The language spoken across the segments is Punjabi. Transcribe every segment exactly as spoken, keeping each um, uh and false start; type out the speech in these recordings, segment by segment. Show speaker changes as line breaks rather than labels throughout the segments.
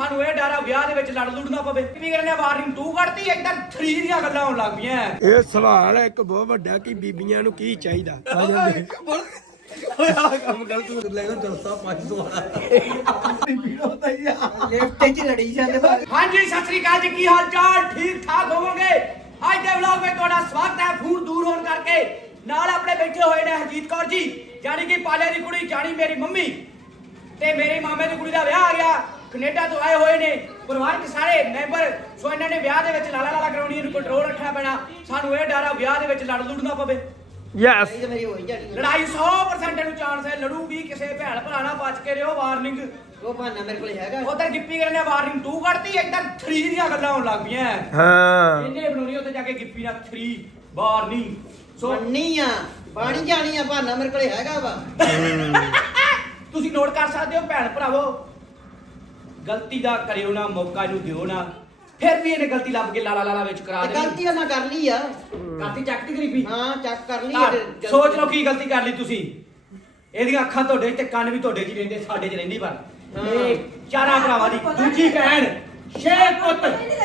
ਸਾਨੂੰ ਇਹ ਡਰ ਆ ਵਿਆਹ ਦੇ ਵਿੱਚ ਲੜ ਲੁੜ ਨਾ ਪਵੇ ਵੀ ਕਹਿੰਦੇ ਵਾਰਨਿੰਗ ਟੂ ਕੱਢਤੀ ਇੱਧਰ ਥਰੀ ਦੀਆਂ ਗੱਲਾਂ ਹੋਣ ਲੱਗ ਪਈਆਂ।
ਇਹ ਸਵਾਲ ਹੈ ਇੱਕ ਬਹੁਤ ਵੱਡਾ ਕਿ ਬੀਬੀਆਂ ਨੂੰ ਕੀ ਚਾਹੀਦਾ ਆ ਜਾਂਦੇ
ਓਏ ਆ ਕੰਮ ਕਰ ਤੂੰ ਲੈ ਕੇ ਜਲਸਾ ਪੰਜ ਸੌ ਵਾਲਾ ਵੀਡੀਓ ਤਾਂ ਯਾਰ ਲੈਫਟ 'ਚ ਲੜੀ ਜਾਂਦੇ ਬਾਹਰ।
ਹਾਂਜੀ ਸਤਿ ਸ੍ਰੀ ਅਕਾਲ ਜੀ, ਕੀ ਹਾਲ ਚਾਲ? ਠੀਕ ਠਾਕ ਹੋਵੋਗੇ? ਅੱਜ ਦੇ ਵਲੌਗ ਵਿੱਚ ਤੁਹਾਡਾ ਸਵਾਗਤ ਹੈ। ਫੂਡ ਦੂਰ ਹੋਣ ਕਰਕੇ ਨਾਲ ਆਪਣੇ ਬੈਠੇ ਹੋਏ ਨੇ ਹਰਜੀਤ ਕੌਰ ਜੀ, ਜਾਨੀ ਕਿ ਪਾਲੇ ਦੀ ਕੁੜੀ, ਜਾਨੀ ਮੇਰੀ ਮੰਮੀ ਤੇ ਮੇਰੇ ਮਾਮੇ ਦੀ ਕੁੜੀ ਦਾ ਵਿਆਹ ਆ ਗਿਆ। ਕੈਨੇਡਾ ਤੋਂ ਆਏ ਹੋਏ ਨੇ ਪਰਿਵਾਰਕ ਸਾਰੇ ਮੈਂਬਰ। ਸੋ ਇਹਨਾਂ ਨੇ ਵਿਆਹ ਦੇ ਵਿੱਚ ਲਾਲਾ ਲਾਲਾ ਕਰਾਉਣੀ, ਇਹਨੂੰ ਕੰਟਰੋਲ ਰੱਖਣਾ ਪੈਣਾ। ਸਾਨੂੰ ਇਹ ਡਰ ਆ ਵਿਆਹ ਦੇ ਵਿੱਚ ਲੜ ਲੁੜ ਨਾ ਪਵੇ।
ਯੈਸ
ਲੜਾਈ ਸੌ ਪਰਸੈਂਟ ਨੂੰ ਚਾਂਸ ਹੈ ਲੜੂਗੀ, ਕਿਸੇ ਭੈਣ ਭਰਾ ਨਾਲ ਬਚ ਕੇ ਰਹੋ। ਵਾਰਨਿੰਗ
ਉਹ ਬਹਾਨਾ ਮੇਰੇ ਕੋਲ ਹੈਗਾ।
ਉਧਰ ਗਿੱਪੀ ਕਹਿੰਦੇ ਵਾਰਨਿੰਗ ਟੂ ਕੱਢਤੀ, ਇੱਧਰ ਥਰੀ ਦੀਆਂ ਗੱਲਾਂ ਹੋਣ ਲੱਗ ਪਈਆਂ।
ਹਾਂ
ਇਹਨੇ ਬਣਾਉਣੀ ਉੱਥੇ ਜਾ ਕੇ ਗਿੱਪੀ ਨਾਲ ਥਰੀ ਵਾਰਨਿੰਗ। ਸੋ
ਬੰਨੀ ਆ ਬਾਣੀ ਜਾਣੀ ਆ, ਬਹਾਨਾ ਮੇਰੇ ਕੋਲ ਹੈਗਾ ਵਾ।
ਤੁਸੀਂ ਨੋਟ ਕਰ ਸਕਦੇ ਹੋ ਭੈਣ ਭਰਾਵੋ, ਗਲਤੀ ਦਾ ਕਰਿਓ ਨਾ, ਮੌਕਾ ਇਹਨੂੰ ਦਿਓ ਨਾ। ਫਿਰ ਵੀ ਇਹਨੇ ਗਲਤੀ ਲੱਭ ਕੇ ਲਾਲਾ ਲਾਲਾ ਵਿੱਚ ਕਰਾ
ਤੇ
ਦੇਣੀ।
ਗਲਤੀ ਉਹਨਾਂ ਕਰ ਲਈ ਆ।
ਗਲਤੀ ਚੱਕ ਦੀ ਗਰੀਬੀ।
ਹਾਂ ਚੱਕ ਕਰ ਲਈ
ਹਾਂ,
ਇਹਦੇ।
ਸੋਚ ਲਓ ਕੀ ਗਲਤੀ ਕਰ ਲਈ ਤੁਸੀਂ। ਇਹਦੀਆਂ ਅੱਖਾਂ ਤੁਹਾਡੇ ਤੇ ਕੰਨ ਵੀ ਤੁਹਾਡੇ 'ਚ ਰਹਿੰਦੇ, ਸਾਡੇ 'ਚ ਰਹਿੰਦੀ। ਪਰ ਇਹ ਚਾਰਾਂ ਭਰਾਵਾਂ ਦੀ ਦੂਜੀ ਭੈਣ ਸ਼ੇਰ ਪੁੱਤ,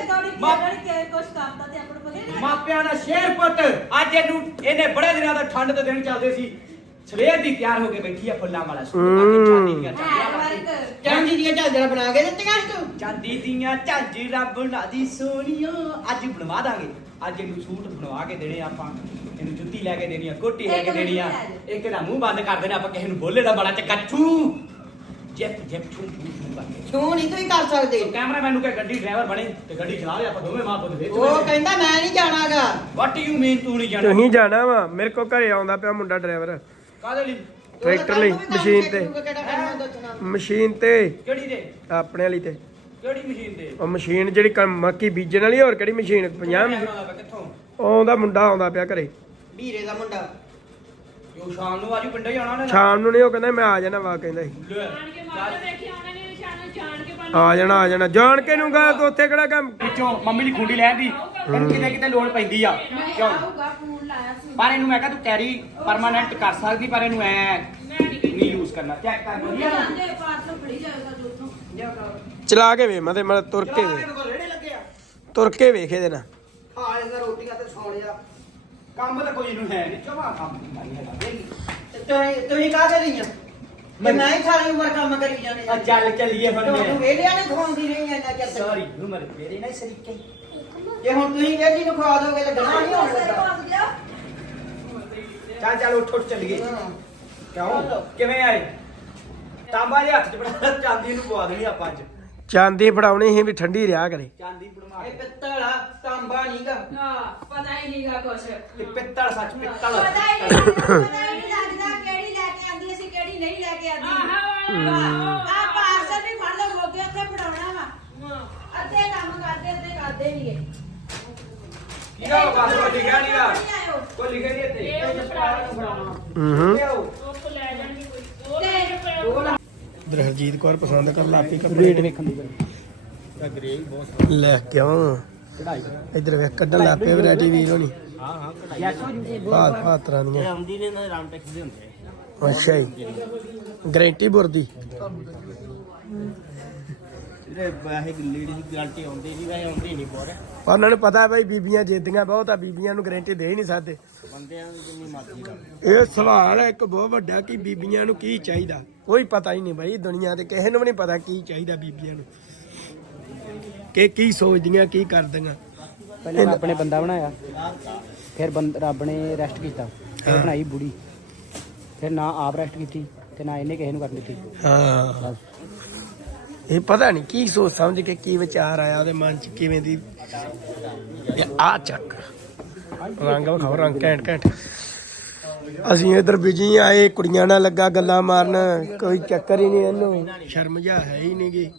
ਮਾਪਿਆਂ ਦਾ ਸ਼ੇਰ ਪੁੱਤ। ਅੱਜ ਇਹਨੂੰ ਇਹਨੇ ਬੜੇ ਦਿਨਾਂ ਦਾ ਠੰਡ ਦੇ ਦਿਨ ਚੱਲਦੇ ਸੀ, ਸਵੇਰ ਦੀ ਤਿਆਰ ਹੋ ਕੇ ਬੈਠੀ ਆ ਫੁੱਲਾਂ ਵਾਲਾ ਸੂਟ ਪਾ ਕੇ। ਚਾਂਦੀ ਦੀਆਂ ਝਾਂਜਰਾਂ
ਚਾਂਦੀ ਦੀਆਂ ਝਾਂਜਰਾਂ ਬਣਾ ਕੇ ਦਿੱਤੀਆਂ ਤੂੰ।
ਚਾਂਦੀ ਦੀਆਂ ਝਾਂਜਰਾਂ ਬਣਾ ਦੀ ਸੋਹਣੀਆਂ, ਅੱਜ ਬਣਵਾ ਦਾਂਗੇ। ਅੱਜ ਇਹਨੂੰ ਸੂਟ ਬਣਵਾ ਕੇ ਦੇਣੇ ਆਪਾਂ, ਇਹਨੂੰ ਜੁੱਤੀ ਲੈ ਕੇ ਦੇਣੀ ਆ, ਕੋਟੀ ਲੈ ਕੇ ਦੇਣੀ ਆ। ਇੱਕ ਦਾ ਮੂੰਹ ਬੰਦ ਕਰ ਦੇਣਾ ਆਪਾਂ, ਕਿਸੇ ਨੂੰ ਬੋਲੇ ਦਾ ਬੜਾ ਚੱਕਾ ਛੂ ਜੈਪ ਜੈਪ ਛੂ ਛੂ ਛੂ ਕਰਕੇ।
ਕਿਉਂ ਨਹੀਂ ਤੁਸੀਂ ਕਰ ਸਕਦੇ?
ਕੈਮਰਾਮੈਨ ਨੂੰ ਕਹੇ ਗੱਡੀ ਡਰਾਈਵਰ ਬਣੇ ਤੇ ਗੱਡੀ ਚਲਾ ਲਿਆ ਆਪਾਂ ਦੋਵੇਂ ਮਾਂ ਪੁੱਤ ਵਿੱਚ।
ਉਹ ਕਹਿੰਦਾ ਮੈਂ ਨਹੀਂ ਜਾਣਾਗਾ।
ਵਾਟ ਯੂ ਮੀਨ ਤੂੰ ਨਹੀਂ ਜਾਣਾ?
ਤੁਸੀਂ ਜਾਣਾ ਵਾ? ਮੇਰੇ ਕੋਲ ਘਰੇ ਆਉਂਦਾ ਪਿਆ ਮੁੰਡਾ ਡਰਾਈਵਰ,
ਕਾਹਦੇ ਲਈ?
ਟਰੈਕਟਰ ਲਈ, ਮਸ਼ੀਨ ਤੇ। ਮਸ਼ੀਨ ਤੇ
ਕਿਹੜੀ ਤੇ?
ਆਪਣੇ ਵਾਲੀ ਤੇ।
ਕਿਹੜੀ ਮਸ਼ੀਨ ਤੇ?
ਉਹ ਮਸ਼ੀਨ ਜਿਹੜੀ ਕੰਮ ਮੱਕੀ ਬੀਜਣ ਵਾਲੀ, ਹੋਰ ਕਿਹੜੀ ਮਸ਼ੀਨ? ਪੰਜਾਹ
ਕਿੱਥੋਂ?
ਆਉਂਦਾ ਮੁੰਡਾ ਆਉਂਦਾ ਪਿਆ ਘਰੇ।
ਵੀਰੇ ਦਾ ਮੁੰਡਾ।
ਜੋ ਸ਼ਾਮ ਨੂੰ ਆਜੂ ਪਿੰਡੋਂ ਹੀ ਆਉਣਾ ਉਹਨੇ।
ਸ਼ਾਮ ਨੂੰ ਨਹੀਂ, ਉਹ ਕਹਿੰਦਾ ਮੈਂ ਆ ਜਾਣਾ ਵਾ, ਕਹਿੰਦਾ ਸੀ ਆ ਜਾਣਾ ਆ ਜਾਣਾ। ਜਾਣ ਕੇ ਨੂੰ ਗਾ ਉੱਥੇ ਕਿਹੜਾ ਕੰਮ।
ਵਿੱਚੋਂ ਮੰਮੀ ਦੀ ਖੁੰਡੀ ਲੈਣ ਦੀ ਇਹਨੂੰ ਕਿਤੇ ਕਿਤੇ ਲੋੜ ਪੈਂਦੀ ਆ। ਕਿਉਂ? ਪਰ ਇਹਨੂੰ ਮੈਂ ਕਿਹਾ ਤੂੰ ਕੈਰੀ ਪਰਮਾਨੈਂਟ ਕਰ ਸਕਦੀ, ਪਰ ਇਹਨੂੰ ਐ ਨਹੀਂ ਯੂਜ਼ ਕਰਨਾ। ਚੈੱਕ ਕਰ ਵਧੀਆ
ਚਲਾ ਕੇ ਵੇ ਮਤੇ ਮਤ ਤੁਰ ਕੇ ਵੇ,
ਰੇੜੇ ਲੱਗਿਆ
ਤੁਰ ਕੇ ਵੇਖ ਇਹਦੇ ਨਾਲ।
ਖਾ ਲੈਂਦਾ ਰੋਟੀਆਂ ਤੇ ਸੌ ਲਿਆ।
ਕੰਮ ਤਾਂ ਕੋਈ ਇਹਨੂੰ ਹੈ ਨਹੀਂ, ਜਮਾ ਕੰਮ ਨਹੀਂ ਹੈਗਾ।
ਤੁਸੀਂ ਤੁਸੀਂ ਕਾਹਦੇ ਲਈਆਂ? ਮੈਂ ਮੈਂ ਹੀ ਸਾਰੀ ਉਮਰ ਕੰਮ ਕਰੀ ਜਾਣੇ
ਆ ਚੱਲ ਚੱਲੀਏ ਫਿਰ।
ਤੁਹਾਨੂੰ ਵੇਲਿਆਂ ਨੇ ਖਵਾਉਂਦੀ ਰਹੀ ਐ ਨਾ ਚੱਲ।
ਸਾਰੀ ਉਮਰ ਮੇਰੇ ਨਾਲ ਸਰੀਕੇ।
ਜੇ ਹੁਣ ਤੁਸੀਂ ਵੇਲੀ ਨੂੰ ਖਵਾ ਦੋਗੇ ਤਾਂ ਗਣਾ ਨਹੀਂ ਹੋਣ ਲੱਗਾ।
ਚੱਲ ਚੱਲ ਉੱਠ ਉੱਠ ਚੱਲੀਏ। ਕਿਉਂ? ਕਿਵੇਂ ਆਏ? ਤਾਂਬਾ ਦੇ ਹੱਥ 'ਚ ਬਣਾ ਚਾਂਦੀ ਨੂੰ ਪਵਾ ਦੇਣੀ ਆਪਾਂ ਅੱਜ।
ਚਾਂਦੀ ਫੜਾਉਣੀ ਸੀ ਵੀ ਠੰਡੀ ਰਿਹਾ ਕਰੇ।
ਚਾਂਦੀ ਬਣਵਾ
ਇਹ ਪਿੱਤਲ ਆ, ਤਾਂਬਾ ਨਹੀਂਗਾ।
ਹਾਂ ਪਤਾ ਹੀ ਨਹੀਂਗਾ ਕੁਛ।
ਤੇ ਪਿੱਤਲ, ਸੱਚ ਪਿੱਤਲ।
ਪਤਾ ਹੀ ਨਹੀਂ ਪਤਾ ਹੀ ਨਹੀਂ ਲੱਗਦਾ ਕਿਹੜੀ ਲੈ ਕੇ ਆਂਦੀ ਅਸੀਂ, ਕਿਹੜੀ ਨਹੀਂ ਲੈ ਕੇ ਆਂਦੀ। ਆ ਪਾਰਸਲ ਵੀ ਫੜ ਲਓ, ਮੋਗੇ ਉੱਥੇ ਫੜਾਉਣਾ ਵਾ। ਅੱਧੇ ਕੰਮ ਕਰਦੇ, ਅੱਧੇ ਕਰਦੇ ਨਹੀਂਗੇ।
ਕੀ ਦਾ ਬਾਤ ਕੋਈ ਲਿਖਿਆ ਨਹੀਂਗਾ, ਕੋਈ ਲਿਖਿਆ ਨਹੀਂ ਇੱਥੇ।
ਇਹ ਉਹ ਫੜਾਉਣਾ ਫੜਾਉਣਾ
ਹੂੰ
ਉਹ ਲੈ ਜਾਣਗੇ ਕੋਈ।
ਇਧਰ ਹਰਜੀਤ ਕੌਰ ਪਸੰਦ ਕਰ ਲਾਪੀ ਕੱਪੜੇ ਰੇਟ ਵੇਖਣ ਦੀ ਲੈ ਕਿਉਂ ਇਧਰ ਵੇਖ ਕੱਢਣ ਲਾਪੇ ਵੈਰਾਈਟੀ ਵੀਰ ਹੋਣੀ।
ਹਾਂ ਹਾਂ ਕਢਾਈ
ਬਾਤ ਬਾਤ ਤਰ੍ਹਾਂ ਦੀਆਂ
ਆਉਂਦੀ ਨੇ ਨਾ ਰਾਮ ਟੈਕਸ ਦੇ ਹੁੰਦੇ।
ਅੱਛਾ ਜੀ, ਗਾਰੰਟੀ ਬੁਰਦੀ।
ਇਹ ਵਾਹੇ ਗਿੱਲੀ ਦੀ ਗਾਰੰਟੀ ਆਉਂਦੀ ਨਹੀਂ, ਵੈਸੇ ਆਉਂਦੀ ਨਹੀਂ ਬੋਰ।
ਪਰ ਉਹਨਾਂ ਨੂੰ ਪਤਾ ਬਈ ਬੀਬੀਆਂ ਜਿੱਦੀਆਂ ਬਹੁਤ ਆ, ਬੀਬੀਆਂ ਨੂੰ ਗਾਰੰਟੀ ਦੇ ਹੀ ਨਹੀਂ ਸਕਦੇ।
ਬੰਦਿਆਂ ਦੀ ਜਿੰਨੀ ਮਰਜ਼ੀ ਕਰ।
ਇਹ ਸਵਾਲ ਹੈ ਇੱਕ ਬਹੁਤ ਵੱਡਾ ਕਿ ਬੀਬੀਆਂ ਨੂੰ ਕੀ ਚਾਹੀਦਾ, ਕੋਈ ਪਤਾ ਹੀ ਨਹੀਂ ਬਈ। ਦੁਨੀਆ ਤੇ ਕਿਸੇ ਨੂੰ ਵੀ ਨਹੀਂ ਪਤਾ ਕੀ ਚਾਹੀਦਾ ਬੀਬੀਆਂ ਨੂੰ, ਕਿ ਕੀ ਸੋਚਦੀਆਂ, ਕੀ ਕਰਦੀਆਂ।
ਪਹਿਲਾਂ ਰੱਬ ਨੇ ਬੰਦਾ ਬਣਾਇਆ, ਫਿਰ ਬੰਦ ਰੱਬ ਨੇ ਰੈਸਟ ਕੀਤਾ, ਫਿਰ ਬਣਾਈ ਬੁੜੀ, ਫਿਰ ਨਾ ਆਪ ਰੈਸਟ ਕੀਤੀ ਤੇ ਨਾ ਇਹਨੇ ਕਿਸੇ ਨੂੰ ਕਰਨ ਦਿੱਤੀ।
ਹਾਂ ਇਹ ਪਤਾ ਨਹੀਂ ਕੀ ਸੋਚ ਸਮਝ ਕੇ ਕੀ ਵਿਚਾਰ ਆਇਆ ਉਹਦੇ ਮਨ ਚ, ਕਿਵੇਂ ਦੀ ਆ ਚੱਕ ਰੰਗ ਵਿਖਾਓ, ਰੰਗ ਘੈਂਟ ਘੈਂਟ। ਅਸੀਂ ਇਧਰ ਬਿਜੀ ਆਏ, ਕੁੜੀਆਂ ਨਾਲ ਲੱਗਾ ਗੱਲਾਂ ਮਾਰਨ, ਕੋਈ ਚੱਕਰ ਹੀ ਨਹੀਂ ਇਹਨੂੰ, ਸ਼ਰਮ ਜਾ ਹੈ ਹੀ ਨਹੀਂ ਗੀ।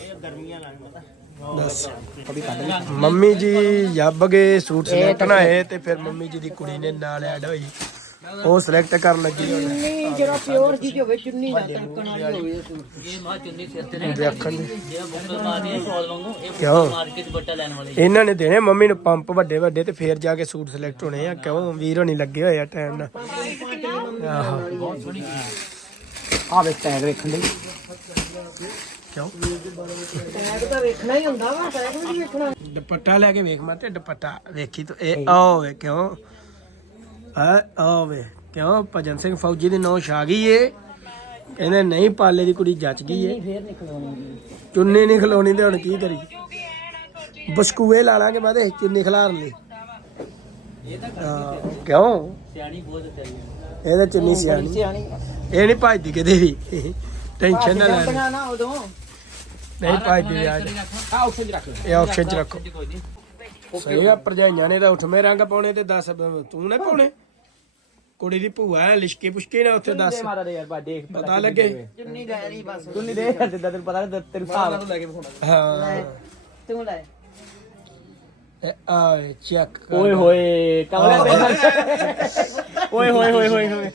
ਦੱਸ ਮੰਮੀ ਜੀ ਜੱਬ ਗਏ ਸੂਟ ਸਿਲੈਕਟ ਬਣਾਏ ਤੇ ਫਿਰ ਮੰਮੀ ਜੀ ਦੀ ਕੁੜੀ ਨੇ ਨਾਲ ਐਡ ਹੋਈ, ਉਹ ਸਿਲੈਕਟ ਕਰਨ ਲੱਗੀ।
ਚੁੰਨੀ ਜਿਹੜਾ ਪਿਓਰ ਚੀਜ਼ ਹੋਵੇ, ਚੁੰਨੀ ਨਾ ਤੜਕਣ ਵਾਲੀ ਹੋਵੇ।
ਇਹ ਮਾਂ ਚੁੰਨੀ ਸਿਰ ਤੇ
ਦੇਖਣ ਦੀ
ਜਿਹੜਾ ਬੁੱਕਲ ਮਾਰਨੀ ਹੈ ਸੌਲ ਵਾਂਗੂ, ਇਹ
ਕਿਉਂ?
ਬੁੱਕਲ ਮਾਰ ਕੇ ਦੁਪੱਟਾ ਲੈਣ ਵਾਲੀ।
ਇਹਨਾਂ ਨੇ ਦੇਣੇ ਮੰਮੀ ਨੂੰ ਪੰਪ ਵੱਡੇ ਵੱਡੇ ਤੇ ਫੇਰ ਜਾ ਕੇ ਸੂਟ ਸਿਲੈਕਟ ਹੋਣੇ ਆ। ਕਿਉਂ? ਵੀਰ ਹੋਣੀ ਲੱਗੇ ਹੋਏ ਆ ਟਾਈਮ ਨਾਲ। ਆਹੋ
ਬਹੁਤ ਸੋਹਣੀ ਚੀਜ਼।
ਆ ਵੇ ਟੈਗ ਵੇਖਣ ਦੇ
ਕਿਉਂ
ਟੈਗ ਤਾਂ ਵੇਖਣਾ ਹੀ ਹੁੰਦਾ ਵਾ ਟੈਗ ਵੀ ਵੇਖਣਾ
ਦੁਪੱਟਾ ਲੈ ਕੇ ਵੇਖ ਮੈਂ ਤੇ ਦੁਪੱਟਾ ਵੇਖੀ ਤੂੰ ਇਹ ਆ ਵੇ ਕਿਉਂ ਆ ਆ ਵੇ ਕਿਉਂ ਭਜਨ ਸਿੰਘ ਫੌਜੀ ਦੀ ਨੌ ਛਾ ਗਈ ਏ ਕਹਿੰਦੇ ਨਹੀਂ ਪਾਲੇ ਦੀ ਕੁੜੀ ਜੱਚ ਗਈ ਏ
ਫੇਰ ਨਿਕਲਉਣੀ
ਚੁੰਨੀ ਨਹੀਂ ਖਲੋਣੀ ਤੇ ਹੁਣ ਕੀ ਕਰੀ ਬਸਕੂਏ ਲਾ ਲਾਂਗੇ ਮੈਂ ਤੇ ਚੁੰਨੀ ਖਲਾਰਨ ਲਈ ਹਾਂ, ਕਿਉਂ
ਸਿਆਣੀ ਬਹੁਤ ਤੇਰੀ
ਇਹ ਤਾਂ ਚੁੰਨੀ ਸਿਆਣੀ ਇਹ ਨਹੀਂ ਭਜਦੀ ਕਿਤੇ ਵੀ ਟੈਨਸ਼ਨ ਨਾ ਲੈ
ਨਾ ਨਾ ਉਦੋਂ
ਨਹੀਂ ਭਜਦੀ ਅੱਜ
ਆ ਆਪਸ਼ਨ ਰੱਖ
ਇਹ ਆਪਸ਼ਨ ਚ ਰੱਖੋ
ਕੋਈ ਨਹੀਂ
ਸਹੀ ਆ ਭਰਜਾਈਆਂ ਨੇ ਤਾਂ ਉਠਵੇਂ ਰੰਗ ਪਾਉਣੇ ਤੇ ਦੱਸ ਤੂੰ ਨੇ ਪਾਉਣੇ ਕੁੜੀ ਦੀ ਭੂਆ ਹੈ ਲਿਸ਼ਕੇ ਪੁਸ਼ਕੇ ਨਾ ਉੱਥੇ ਦੱਸ
ਮਾਤਾ ਦੇ ਯਾਰ ਬਾ ਦੇਖ
ਪਤਾ ਲੱਗੇ
ਚੁੰਨੀ ਲੈ ਲਈ ਬਸ
ਤੂੰ ਨਹੀਂ ਦੇ ਜਿੱਦਾਂ ਤੈਨੂੰ ਪਤਾ ਨਹੀਂ ਤੇਰੇ ਹਿਸਾਬ
ਨੂੰ ਲੈ ਕੇ ਵਿਖਾਉਣਾ
ਹਾਂ
ਤੂੰ ਲੈ
ਇਹ ਆਏ ਚੈੱਕ
ਓਏ ਹੋਏ ਕਮਲੇ ਓਏ ਹੋਏ ਹੋਏ ਹੋਏ ਹੋਏ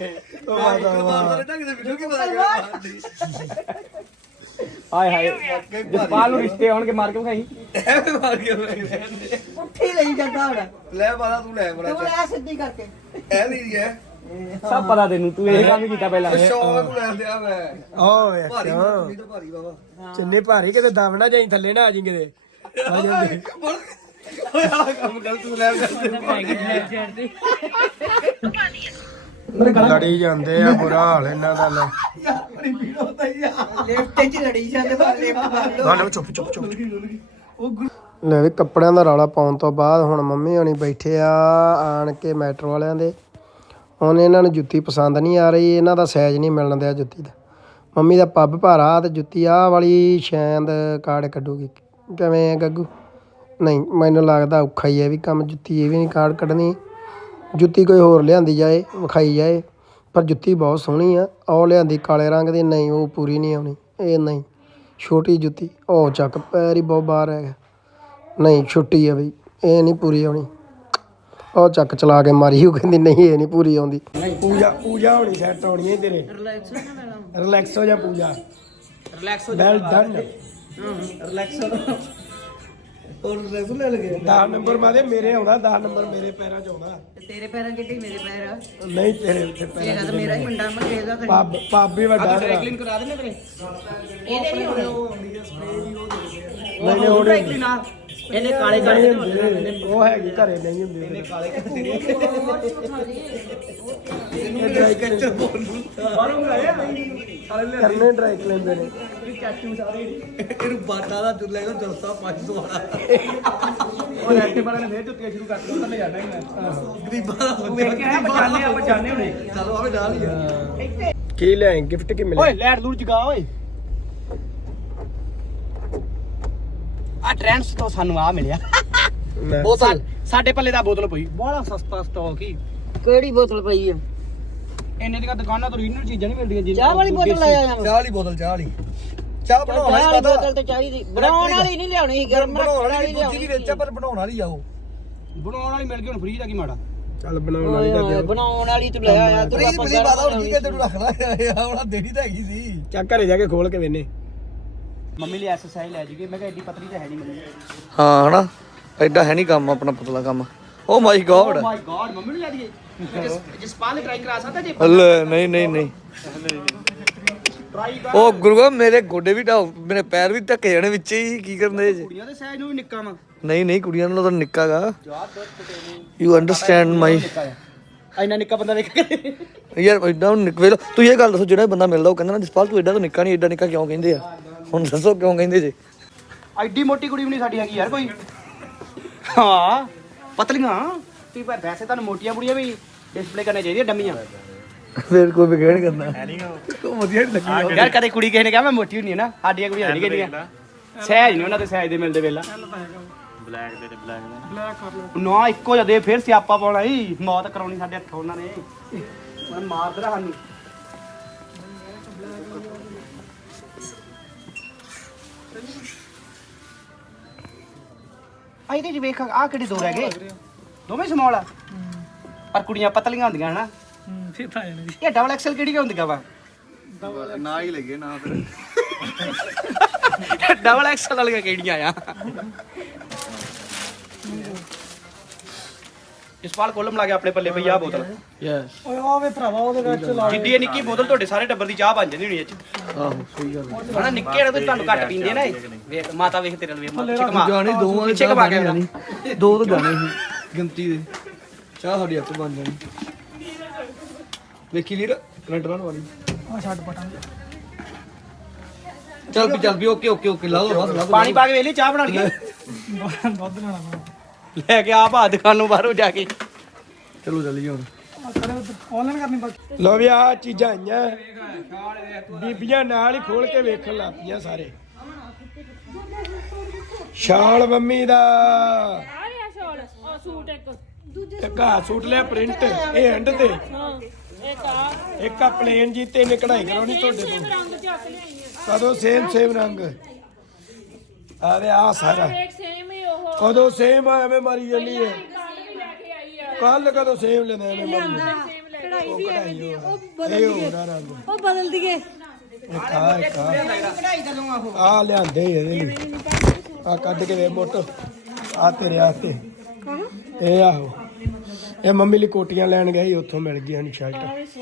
ਹਾਏ ਹਾਏ ਜਸਪਾਲ ਨੂੰ ਰਿਸ਼ਤੇ ਹੋਣਗੇ ਮਾਰ ਕੇ ਵਿਖਾਈ
ਐਵੇਂ ਮਾਰ ਕੇ ਉੱਠੀ ਲਈ ਜਾਂਦਾ ਹੁਣ ਲੈ ਮਾਰਾ ਤੂੰ ਲੈ ਬੜਾ ਤੂੰ ਲੈ ਸਿੱਧੀ ਕਰਕੇ ਇਹ ਨਹੀਂ ਹੈ
ਸਭ ਪਤਾ ਤੈਨੂੰ ਤੂੰ ਇਹ ਕੰਮ ਹੀ ਕੀਤਾ ਪਹਿਲਾਂ
ਸ਼ੌਕ ਨੂੰ ਲੈ ਲਿਆ ਮੈਂ
ਓਏ
ਭਾਰੀ
ਕਿਉਂ
ਚੁੰਨੀ ਤਾਂ ਭਾਰੀ ਬਾਬਾ
ਚੁੰਨੀ ਭਾਰੀ ਕਿਤੇ ਦਮ ਨਾ ਜਾਈ ਥੱਲੇ ਨਾ ਆ ਜੀ ਕਿਤੇ ਆ ਜਾਂਦੇ
ਓਏ ਆ ਕੰਮ ਕਰ ਤੂੰ ਲੈ
ਲੜੀ ਜਾਂਦੇ ਆ ਬੁਰਾ ਹਾਲ ਇਹਨਾਂ ਦਾ ਲੈ
ਆਪਣੀ ਵੀਡੀਓ ਤਾਂ ਯਾਰ ਲੈਫਟ 'ਚ ਲੜੀ ਜਾਂਦੇ ਪਰ ਲੈਫਟ
ਹਾਲੋ ਚੁੱਪ ਚੁੱਪ ਚੁੱਪ ਲੈ ਵੀ ਕੱਪੜਿਆਂ ਦਾ ਰੌਲਾ ਪਾਉਣ ਤੋਂ ਬਾਅਦ ਹੁਣ ਮੰਮੀ ਹੋਣੀ ਬੈਠੇ ਆ ਆਣ ਕੇ ਮੈਟਰੋ ਵਾਲਿਆਂ ਦੇ ਹੁਣ ਇਹਨਾਂ ਨੂੰ ਜੁੱਤੀ ਪਸੰਦ ਨਹੀਂ ਆ ਰਹੀ ਇਹਨਾਂ ਦਾ ਸਾਈਜ਼ ਨਹੀਂ ਮਿਲਣ ਦਿਆ ਜੁੱਤੀ ਦਾ ਮੰਮੀ ਦਾ ਪੱਬ ਭਾਰਾ ਤੇ ਜੁੱਤੀ ਆਹ ਵਾਲੀ ਸ਼ਾਇਦ ਕਾਰਡ ਕੱਢੂਗੀ ਕਿਵੇਂ ਗੱਗੂ ਨਹੀਂ ਮੈਨੂੰ ਲੱਗਦਾ ਔਖਾ ਹੀ ਹੈ ਵੀ ਕੰਮ ਜੁੱਤੀ ਇਹ ਵੀ ਨਹੀਂ ਕਾਰਡ ਕੱਢਣੀ ਜੁੱਤੀ ਕੋਈ ਹੋਰ ਲਿਆਂਦੀ ਜਾਏ ਵਿਖਾਈ ਜਾਏ ਪਰ ਜੁੱਤੀ ਬਹੁਤ ਸੋਹਣੀ ਆ ਉਹ ਲਿਆਂਦੀ ਕਾਲੇ ਰੰਗ ਦੀ ਨਹੀਂ ਉਹ ਪੂਰੀ ਨਹੀਂ ਆਉਣੀ ਇਹ ਨਹੀਂ ਛੋਟੀ ਜੁੱਤੀ ਉਹ ਚੱਕ ਪੈਰ ਹੀ ਬਹੁਤ ਬਾਹਰ ਹੈਗਾ ਨਹੀਂ ਛੋਟੀ ਆ ਬਈ ਇਹ ਨਹੀਂ ਪੂਰੀ ਆਉਣੀ ਉਹ ਚੱਕ ਚਲਾ ਕੇ ਮਾਰੀ ਉਹ ਕਹਿੰਦੀ ਨਹੀਂ ਇਹ ਨਹੀਂ ਪੂਰੀ ਆਉਂਦੀ ਪੂਜਾ ਪੂਜਾ ਹੋਣੀ ਸੈੱਟ ਹੋਣੀ ਹੈ ਤੇਰੇ ਰਿਲੈਕਸ ਰਿਲੈਕਸ ਹੋ ਜਾ Pooja
relax
well done
relax
ਹੋਰ ਰੈਸੂ ਲੈ ਲਗੇ
ਦਸ ਨੰਬਰ ਮਾਦੇ ਮੇਰੇ ਆਉਂਦਾ ਦਸ ਨੰਬਰ ਮੇਰੇ ਪੈਰਾਂ 'ਚ ਆਉਂਦਾ
ਤੇਰੇ ਪੈਰਾਂ ਕਿੱਡੀ ਮੇਰੇ ਪੈਰ ਆ
ਨਹੀਂ ਤੇਰੇ ਉੱਤੇ ਪੈਰਾਂ
ਇਹ ਤਾਂ ਮੇਰਾ ਹੀ ਮੁੰਡਾ ਮੰਗੇਗਾ
ਪੱਬ ਪੱਬ ਹੀ ਵੱਡਾ ਤੇਰਾ।
ਕਲੀਨ ਕਰਾ ਦੇਣੇ ਤੇਰੇ
ਇਹਦੇ ਨਹੀਂ ਹੋਣੇ
ਨਹੀਂ ਨਹੀਂ ਉਹਨੇ
ਇਹਨੇ ਕਾਲੇ
ਨਹੀਂ ਹੁੰਦੇ, ਉਹ ਹੈਗੀ ਘਰੇ ਨਹੀਂ ਹੁੰਦੀ ਇਹਨੇ
ਕਾਲੇ ਕਰਦੇ ਨੇ
ਇਹ ਡਰਾਈ ਕਰ
ਬਾਹਰੋਂ ਆਇਆ
ਕਰਨੇ ਡਰਾਈ ਲੈਂਦੇ ਨੇ
ਚਾਚੂ ਸਾਰੇ
ਇਹਨੂੰ ਬਾਟਾ ਦਾ ਚੁੱਲ੍ਹਾ ਇਹਨੂੰ ਜਲਸਾ ਪੰਜ ਸੌ ਵਾਲਾ
ਉਹ ਐਕਟਿਵ ਵਾਲੇ ਨੇ ਫੇਰ ਚੁੱਕੀਆਂ ਸ਼ੁਰੂ ਕਰ ਦਿੱਤਾ ਲੈ ਜਾਣਾ ਹੀ ਮੈਂ
ਗਰੀਬਾਂ ਦਾ
ਤੂੰ ਵੇਖ ਕੇ ਆਇਆ ਬਚਾਨੇ ਆ ਬਚਾਨੇ ਹੁਣੇ
ਚਲੋ ਆਵੇ ਡਾਲ ਹੀ
ਕੀ ਲੈ ਗਿਫਟ ਕੀ
ਓਏ
ਮਿਲਿਆ
ਲੈਟ ਲੂਟ ਜਗਾ ਓਏ ਆ ਟ੍ਰੈਂਡਸ ਤੋਂ ਸਾਨੂੰ ਆ ਮਿਲਿਆ
ਲੈ।
ਬੋਤਲ ਸਾਡੇ ਪੱਲੇ ਦਾ ਬੋਤਲ ਪਈ ਬੜਾ ਸਸਤਾ ਸਟਾਕ ਹੀ
ਕਿਹੜੀ ਬੋਤਲ ਪਈ ਆ
ਇੰਨੇ ਦੀਆਂ ਦੁਕਾਨਾਂ ਤੋਂ ਰੀਜਨਲ ਚੀਜ਼ਾਂ ਨਹੀਂ ਮਿਲਦੀਆਂ
ਚਾਹ ਵਾਲੀ ਬੋਤਲ ਲੈ ਆਇਆ ਚਾਹ ਵਾਲੀ ਬੋਤਲ ਚਾਹ ਵਾਲੀ ਚਾਹ ਬਣਾਉਣ
ਚਾਹ
ਵਾਲੀ
ਵਾਲੀ
ਪਤਾ
ਬੋਤਲ ਤੇ ਚਾਹੀਦੀ ਬਣਾਉਣ ਵਾਲੀ ਨਹੀਂ ਲਿਆਉਣੀ ਗਰਮ
ਬਣਾਉਣ
ਰੱਖਣ
ਵਾਲੀ
ਵਾਲੀ
ਦੂਜੀ ਵੀ ਵਿੱਚ ਆ ਪਰ ਬਣਾਉਣ ਵਾਲੀ ਆ ਉਹ
ਬਣਾਉਣ ਵਾਲੀ ਮਿਲ ਗਈ ਹੁਣ ਫ੍ਰੀ ਦਾ ਕੀ ਮਾੜਾ
ਚੱਲ ਬਣਾਉਣ ਵਾਲੀ ਤਾਂ
ਲਿਆਉਣੀ
ਦਿਓ
ਬਣਾਉਣ ਵਾਲੀ ਤੂੰ ਲੈ ਆਇਆ ਤੂੰ
ਪਲੀਜ਼
ਆਪਾਂ
ਪਲੀਜ਼ ਬਾਦਾ ਹੁਣ
ਗਰਮ
ਕੀ ਕਹਿੰਦੇ ਤੂੰ ਰੱਖਣਾ ਆ ਉਹਨਾਂ ਦੇਣੀ ਤਾਂ ਹੈਗੀ ਸੀ
ਚੱਕ ਘਰੇ ਜਾ ਕੇ ਖੋਲ ਕੇ ਵੇਨੇ
ਮੰਮੀ ਲਈ ਐਕਸਰਸਾਈਜ਼ ਲੈ ਜੂਗੀ ਮੈਂ ਕਿਹਾ ਐਡੀ ਪਤਲੀ ਤਾਂ ਹੈ ਨਹੀਂ ਮੰਮੀ
ਹਾਂ ਹਨਾ ਐਡਾ ਹੈ ਨਹੀਂ ਕੰਮ ਆਪਣਾ ਪਤਲਾ ਕੰਮ oh my god
oh my god mummy ਨੂੰ ਲੈ ਦਈਏ ਜਸਪਾਲ ਨੇ ਟਰਾਈ ਕਰਾ ਸਕਦਾ ਜੇ
ਲੈ ਨਹੀਂ ਨਹੀਂ ਨਹੀਂ
ਟਰਾਈ
ਉਹ ਗੁਰੂਆ ਮੇਰੇ ਗੋਡੇ ਵੀ ਢਾਓ ਮੇਰੇ ਪੈਰ ਵੀ ਢੱਕੇ ਜਾਣੇ ਵਿੱਚ ਹੀ ਕੀ ਕਰਨੇ ਜੇ
ਕੁੜੀਆਂ ਦੇ ਸਾਈਜ਼ ਨੂੰ ਵੀ ਨਿੱਕਾ ਵਾ
ਨਹੀਂ ਨਹੀਂ ਕੁੜੀਆਂ ਨਾਲੋਂ ਤਾਂ ਨਿੱਕਾਗਾ
ਯਾਰ ਦੁੱਧ ਪਟੇਨੀ
ਯੂ ਅੰਡਰਸਟੈਂਡ ਮਾਈ
ਇੰਨਾ ਨਿੱਕਾ ਬੰਦਾ ਦੇਖ ਕੇ
ਯਾਰ ਐਡਾ ਨਿਕਵੇ ਤੂੰ ਇਹ ਗੱਲ ਦੱਸੋ ਜਿਹੜਾ ਬੰਦਾ ਮਿਲਦਾ ਉਹ ਕਹਿੰਦਾ ਨਾ ਜਸਪਾਲ ਤੂੰ ਐਡਾ ਤਾਂ ਨਿੱਕਾ ਨਹੀਂ ਐਡਾ ਨਿੱਕਾ ਕਿਉਂ ਕਹਿੰਦੇ ਆ ਹੁਣ ਦੱਸੋ ਕਿਉਂ ਕਹਿੰਦੇ ਜੇ
ਐਡੀ ਮੋਟੀ ਕੁੜੀ ਵੀ ਨਹੀਂ ਸਾਡੀ ਹੈਗੀ ਯਾਰ ਕੋਈ ਹਾਂ ਪਤਲੀਆਂ ਤੁਸੀਂ ਪਰ ਵੈਸੇ ਤੁਹਾਨੂੰ ਮੋਟੀਆਂ ਕੁੜੀਆਂ ਵੀ ਡਿਸਪਲੇ ਕਰਨੇ ਚਾਹੀਦੀਆਂ ਡੰਮੀਆਂ
ਫਿਰ ਕੋਈ ਵਿਗੜ ਕਰਨਾ ਹੈ ਨਹੀਂ ਉਹ ਵਧੀਆ ਨਹੀਂ ਲੱਗੀ
ਯਾਰ ਕਦੇ ਕੁੜੀ ਕਿਸੇ ਨੇ ਕਿਹਾ ਮੈਂ ਮੋਟੀ ਹੁੰਦੀ ਹੈ ਨਾ ਸਾਡੀਆਂ ਕੁੜੀਆਂ ਨਹੀਂ ਕਹਿੰਦੀਆਂ ਸਹਿਜ ਨਹੀਂ ਉਹਨਾਂ ਦੇ ਸਹਿਜ ਦੇ ਮਿਲਦੇ ਵੇਲਾ
ਬਲੈਕ ਦੇ ਤੇ ਬਲੈਕ ਦੇ
ਨਾ ਇੱਕੋ ਜਿਹਾ ਦੇ ਫਿਰ ਸਿਆਪਾ ਪਾਉਣਾ ਹੀ ਮੌਤ ਕਰਾਉਣੀ ਸਾਡੇ ਹੱਥੋਂ ਉਹਨਾਂ ਨੇ ਮੈਂ ਮਾਰ ਦਰਾ ਸਾਨੂੰ ਆ ਇਹਦੇ ਚ ਵੇਖ ਆ ਕਿਹੜੇ ਦੋ ਰਹਿ ਗਏ ਦੋਵੇਂ ਸਮਾਲ ਆ ਪਰ ਕੁੜੀਆਂ ਪਤਲੀਆਂ ਹੁੰਦੀਆਂ ਹਨਾ ਇਹ ਡਬਲ ਐਕਸਲ ਕਿਹੜੀ ਹੁੰਦੀਆਂ ਵਾ
ਨਾ ਹੀ ਲੱਗੇ ਨਾ ਫਿਰ
ਡਬਲ ਐਕਸਲ ਵਾਲੀਆਂ ਕਿਹੜੀਆਂ ਆ
ਜਸਪਾਲ ਕੋਲ ਮਿਲਾ ਕੇ ਆਪਣੇ ਪੱਲੇ ਪਈ ਆ ਬੋਤਲ
ਯੈਸ
ਓਏ ਆਵੇ ਭਰਾਵਾ ਉਹਦੇ ਵਿੱਚ ਲਾ
ਜਿੱਡੀ ਇਹ ਨਿੱਕੀ ਬੋਤਲ ਤੁਹਾਡੇ ਸਾਰੇ ਟੱਬਰ ਦੀ ਚਾਹ ਬਣ ਜਾਂਦੀ ਹੋਣੀ ਇਹ ਚ
ਆਹੋ ਸਹੀ ਗੱਲ
ਹਣਾ ਨਿੱਕੇ ਜਿਹੜੇ ਤੁਹਾਨੂੰ ਘੱਟ ਪੀਂਦੇ ਨਾ ਇਹ ਵੇਖ ਮਾਤਾ ਵੇਖ ਤੇਰੇ ਵੇਖ ਚਕਮਾ
ਜਾਣੀ ਦੋਵਾਂ ਦੇ
ਪਿੱਛੇ
ਚਾਹ
ਕਮਾ
ਬਣ
ਕੇ
ਜਾਣੀ ਦੋ ਤਾਂ ਜਾਣੇ ਸੀ ਗਿਣਤੀ ਦੇ ਚਾਹ ਸਾਡੀ ਆਪੇ ਬਣ ਜਾਣੀ ਵੇਖੀ ਲੀਰ ਕਰੰਟ ਰਨ ਵਾਲੀ
ਆ ਛੱਡ ਪਟਾਂ
ਚੱਲ ਵੀ ਚੱਲ ਵੀ ਓਕੇ ਓਕੇ ਓਕੇ ਲਾ ਦੋ ਲਾ ਦੋ
ਪਾਣੀ ਪਾ ਕੇ ਵੇਖ ਲਈ ਚਾਹ ਬਣਾ ਲਈ
ਦੁੱਧ ਲੈਣਾ
ਲੈ ਕੇ ਆਪ ਆ ਦੁਕਾਨ ਨੂੰ ਬਾਹਰੋਂ ਜਾ ਕੇ
ਚਲੋ ਚੱਲੀਏ ਹੁਣ
ਆਨਲਾਈਨ ਕਰਨੀ ਬਾਕੀ ਲੋ ਵੀ ਆ ਚੀਜ਼ਾਂ ਆਈਆਂ ਬੀਬੀਆਂ ਨਾਲ ਹੀ ਖੋਲ ਕੇ ਵੇਖਣ ਲੱਗ ਪਈਆਂ ਸਾਰੇ ਸ਼ਾਲ ਮੰਮੀ ਦਾ ਇੱਕ ਆ ਸੂਟ ਲਿਆ ਪ੍ਰਿੰਟ ਇਹ ਐਂਡ ਤੇ ਇੱਕ ਆ ਪਲੇਨ ਜੀ ਤੇ ਕਢਾਈ ਕਰਾਉਣੀ ਤੁਹਾਡੇ ਤੋਂ ਕਦੋਂ ਸੇਮ ਸੇਮ ਰੰਗ ਆਵੇ ਆ ਸਾਰਾ ਕਦੋਂ ਸੇਮ ਆ ਐਵੇਂ ਮਾਰੀ ਜਾਂਦੀ ਹੈ ਕੱਲ ਕਦੋਂ ਸੇਮ ਲੈਂਦਾ ਐਵੇਂ ਮਾਰੀ
ਕਢਾਈ ਵੀ ਐਵੇਂ ਦੀ ਆ, ਉਹ ਬਦਲ
ਇਹ
ਦਈਏ
ਹੋਣਾ ਰੰਗ
ਉਹ ਬਦਲ ਦਈਏ
ਇੱਕ ਆ ਇੱਕ ਆ ਆ ਲਿਆਂਦੇ ਹੀ ਇਹਦੇ ਲਈ ਆ ਕੱਢ ਕੇ ਵੇ ਮੋਟੋ ਆ ਤੇਰੇ ਆਸਤੇ ਇਹ ਆਹੋ ਇਹ ਮੰਮੀ ਲਈ ਕੋਟੀਆਂ ਲੈਣ ਗਏ ਸੀ, ਉੱਥੋਂ ਮਿਲ ਗਈਆਂ ਨੇ ਸ਼ਰਟ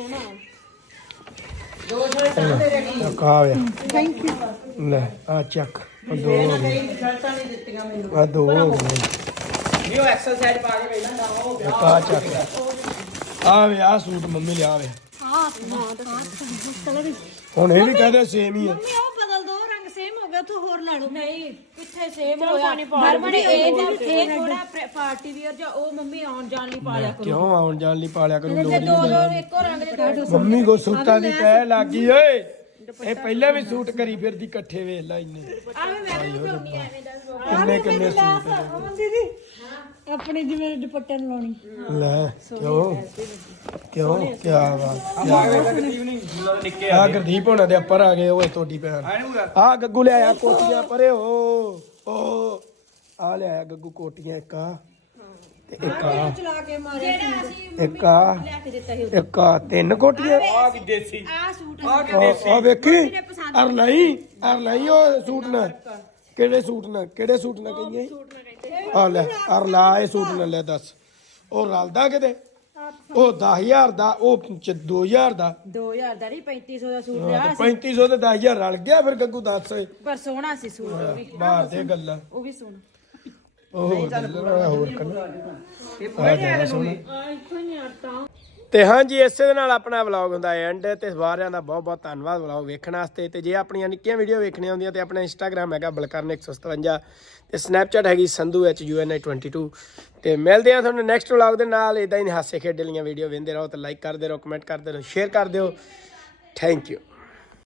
ਚੱਕ ਆ ਵੇ
ਥੈਂਕ ਯੂ
ਲੈ ਆ ਚੱਕ ਆ ਦੋ ਹੋ ਗਏ ਆ ਦੋ ਹੋ ਗਏ
ਇਹ ਐਕਸਲ ਸਾਈਜ਼ ਪਾ ਕੇ ਵੇਖ ਨਾ ਉਹ
ਇੱਕ ਆ ਚੱਕ ਆ ਵੇ ਆ ਸੂਟ ਮੰਮੀ ਲਿਆ ਵੇ
ਹਾਂ ਕਲਰ
ਹੁਣ ਇਹ ਵੀ ਕਹਦੇ ਸੇਮ ਹੀ ਆ
ਮੰਮੀ ਉਹ ਬਦਲ ਦੋ ਰੰਗ ਸੇਮ ਹੋ ਗਿਆ ਤੂੰ ਹੋਰ ਲੈ ਲਓ ਨਹੀਂ ਕਿੱਥੇ ਸੇਮ ਹੋਇਆ ਹਰਮਨੀ ਇਹ ਜਿਹੜਾ ਇਹ ਥੋੜਾ ਪਾਰਟੀ ਵੀਅਰ ਜਾਂ ਉਹ ਮੰਮੀ ਆਉਣ ਜਾਣ ਲਈ ਪਾ ਲਿਆ ਕਰੋ
ਕਿਉਂ ਆਉਣ ਜਾਣ ਲਈ ਪਾਲਿਆ ਕਰੂ ਲੋੜ
ਜੇ
ਹੀ
ਦੋ
ਨਹੀਂ
ਦੋ ਇੱਕੋ ਰੰਗ ਦੇ ਦੋ
ਮੰਮੀ ਕੋ ਸੂਟਾਂ ਦੀ ਤੈ ਲੱਗੀ ਓਏ ਇਹ ਪਹਿਲਾਂ ਵੀ ਸੂਟ ਕਰੀ ਫਿਰਦੀ ਇਕੱਠੇ ਵੇਖ ਲੈ ਇੰਨੇ
ਆਵੇਂ ਮੈਂ ਵੀ ਲਾਉਣੀ ਐਵੇਂ ਦਾ
ਕਿੰਨੇ ਕਿੰਨੇ ਸੂਟ ਨੇ।
ਅਮਨ ਦੀਦੀ ਆਪਣੀ ਜਿਵੇਂ ਦੁਪੱਟੇ ਨੂੰ ਲਾਉਣੀ
ਲੈ ਕਿਉਂ ਕਿਉਂ ਕੀ ਬਾਤ
ਨਿੱਕੇ
ਆ ਗੁਰਦੀਪ ਹੋਣਾ ਦੇ ਉੱਪਰ ਆ ਗਏ ਓਏ ਤੁਹਾਡੀ ਭੈਣ ਆ ਗੱਗੂ ਲੈ ਆਇਆ ਕੋਟੀਆਂ ਪਰੇ ਓ ਓ ਆ ਲੈ ਆਇਆ ਗੱਗੂ ਕੋਟੀਆਂ ਇੱਕ ਆ ਤੇ ਇੱਕ ਆ
ਚਲਾ ਕੇ ਮਾਰਿਆ ਜਿਹੜਾ ਅਸੀਂ
ਇੱਕ ਆ
ਲੈ ਕੇ ਦਿੱਤਾ ਸੀ
ਇੱਕ ਆ ਤਿੰਨ ਕੋਟੀਆਂ
ਆ ਕੀ ਦੇਸੀ
ਆ ਸੂਟ
ਆ ਆ ਵੇਖੀ ਅਰ ਨਹੀਂ ਅਰ ਨਹੀਂ ਉਹ ਸੂਟ ਨਾ ਕਿਹੜੇ ਸੂਟ ਨਾ ਕਿਹੜੇ ਸੂਟ ਨਾ ਕਹੀਏ ਆ ਲੈ ਅਰ ਲਾ ਇਹ ਸੂਟ ਨਾ ਲੈ ਦੱਸ ਉਹ ਰਲਦਾ ਕਿਤੇ ਉਹ ਦਸ ਹਜ਼ਾਰ ਦਾ ਉਹ ਦੋ ਹਜ਼ਾਰ ਦਾ
ਦੋ ਹਜ਼ਾਰ ਦਾ ਨਹੀਂ ਪੈਂਤੀ ਸੌ ਦਾ ਸੂਟ
ਹਾਂ,
ਲਿਆ
ਤੇ ਪੈਂਤੀ ਸੌ ਤੇ ਦਸ ਹਜ਼ਾਰ ਰਲ ਗਿਆ ਫਿਰ ਗੱਗੂ ਦੱਸ
ਪਰ ਸੋਹਣਾ ਸੀ ਸੂਟ ਉਹ ਵੀ
ਬਾਹਰ ਦੇ ਗੱਲਾਂ
ਉਹ ਵੀ ਸੋਹਣਾ
ਉਹ ਗੱਲਾਂ ਹੋਰ ਕਰਨਾ ਆ ਜਾਣਾ ਸੋਹਣਾ ਤੇ ਹਾਂਜੀ ਇਸੇ ਦੇ ਨਾਲ ਆਪਣਾ ਵਲੌਗ ਹੁੰਦਾ ਹੈ ਐਂਡ ਤੇ ਸਾਰਿਆਂ ਦਾ ਬਹੁਤ ਬਹੁਤ ਧੰਨਵਾਦ ਵਲੌਗ ਵੇਖਣ ਵਾਸਤੇ ਤੇ ਜੇ ਆਪਣੀਆਂ ਨਿੱਕੀਆਂ ਵੀਡੀਓ ਵੇਖਣੀਆਂ ਹੁੰਦੀਆਂ ਤੇ ਆਪਣਾ ਇੰਸਟਾਗ੍ਰਾਮ ਹੈਗਾ ਬਲਕਰਨ ਇੱਕ ਸੌ ਸਤਵੰਜਾ ਤੇ ਸਨੈਪਚੈਟ ਹੈਗੀ Sandhu H U N I twenty two ਤੇ ਮਿਲਦੇ ਆ ਤੁਹਾਨੂੰ ਨੈਕਸਟ ਵਲੌਗ ਦੇ ਨਾਲ ਇਦਾਂ ਹੀ ਹਾਸੇ ਖੇਡੇ ਵਾਲੀਆਂ ਵੀਡੀਓ ਵੇਖਦੇ ਰਹੋ ਤੇ ਲਾਈਕ ਕਰਦੇ ਰਹੋ ਕਮੈਂਟ ਕਰਦੇ ਰਹੋ ਸ਼ੇਅਰ ਕਰ ਦਿਓ ਥੈਂਕ ਯੂ